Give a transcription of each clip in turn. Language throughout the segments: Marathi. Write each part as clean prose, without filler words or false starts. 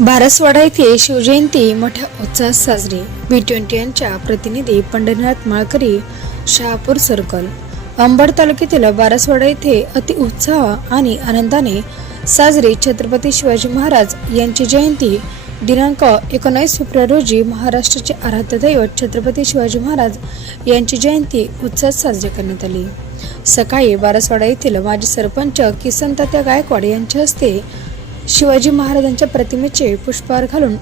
बारसवाडा येथे शिवजयंती मोठ्या उत्साहात साजरी। B20 यांच्या प्रतिनिधी पंढरीनाथ माळकरी, शहापूर सर्कल। अंबड तालुक्यातील बारसवाडा येथे अति उत्साह आणि आनंदाने साजरी छत्रपती शिवाजी महाराज यांची जयंती दिनांक 19 फेब्रुवारी रोजी महाराष्ट्राचे आराध्य दैवत छत्रपती शिवाजी महाराज यांची जयंती उत्साहात साजरी करण्यात आली। सकाळी बारसवाडा येथील माजी सरपंच किसन तात्या गायकवाड यांच्या हस्ते शिवाजी महाराजांच्या प्रतिमेचे पुष्पहार घालून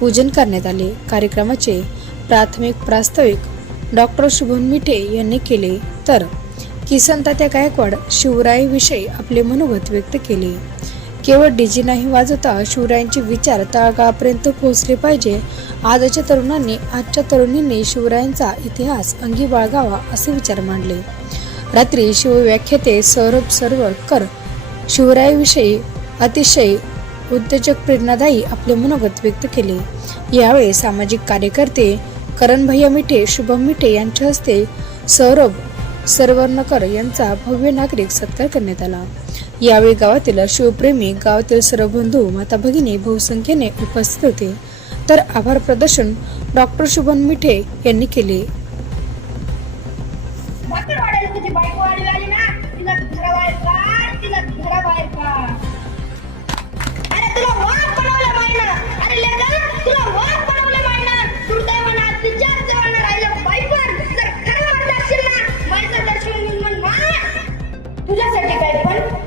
पूजन करण्यात आले। कार्यक्रमाचे प्राथमिक प्रास्ताविक डॉक्टर शुभम मिठे यांनी केले, तर किसन तात्या गायकवाड शिवरायांविषयी आपले मनोगत व्यक्त केले। केवळ डीजे नाही वाजवता शिवरायांचे विचार तळागाळापर्यंत पोहोचले पाहिजे। आजच्या तरुणींनी शिवरायांचा इतिहास अंगी बाळगावा असे विचार मांडले। रात्री शिवव्याख्याते सौरभ सरवळकर शिवरायांविषयी अतिशय उद्योजक प्रेरणादायी आपले मनोगत व्यक्त केले। यावेळी सामाजिक कार्यकर्ते करण भैया मिठे, शुभम मिठे यांच्या हस्ते सौरभ सरवळकर यांचा भव्य नागरिक सत्कार करण्यात आला। यावेळी गावातील शिवप्रेमी, गावातील सर्व बंधू, माता भगिनी बहुसंख्येने उपस्थित होते, तर आभार प्रदर्शन डॉक्टर शुभम मिठे यांनी केले।